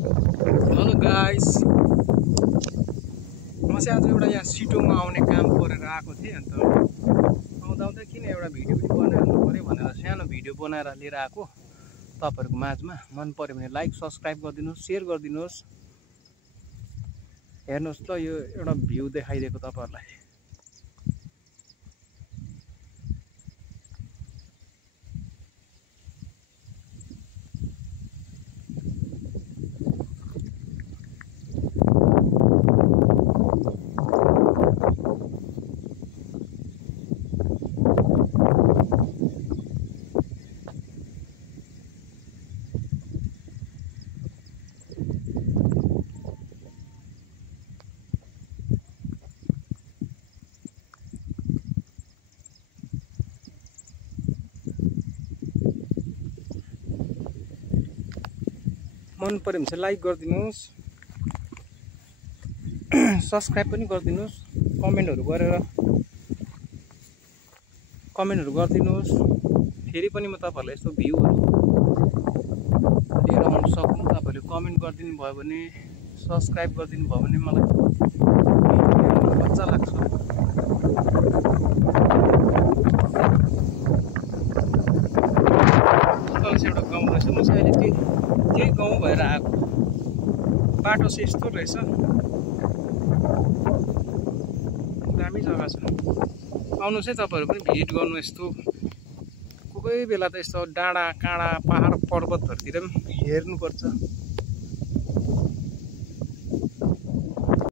Hello guys, म चाहिँ आज एउटा यहाँ सिटोङमा आउने काम गरेर आएको थिएँ। अन्त आउँदा किन एउटा भिडियो पनि बनाउनु पर्यो भनेर सानो भिडियो बनाएर लिएर आएको तपाईहरुको माझमा। मन पर्यो भने लाइक सब्स्क्राइब गरिदिनुस्, शेयर गरिदिनुस्। हेर्नुस् ल, यो एउटा भ्यू देखाइदिएको तपाईहरुलाई। मन पर्यो भने चाहिँ लाइक गरिदिनुस्, सब्स्क्राइब पनि गरिदिनुस्, कमेन्टहरु गरिदिनुस्। फेरि पनि म तपाईहरुलाई यस्तो भ्यूहरु लिएर आउन सक्छु। तपाईहरुले कमेन्ट गरिदिनु भयो भने, सब्स्क्राइब गरिदिनु भयो भने मलाई मजा लाग्छ। एउटा गाउँ रहेछ, म चाहिँ अहिले त्यही गाउँ भएर आएको। बाटो चाहिँ यस्तो रहेछ, दामी जग्गा छ। आउनु चाहिँ तपाईहरु पनि भिजिट गर्नु। यस्तो कोही बेला त यस्तो डाँडा काँडा पहाड पर्वतहरुतिर पनि हेर्नुपर्छ।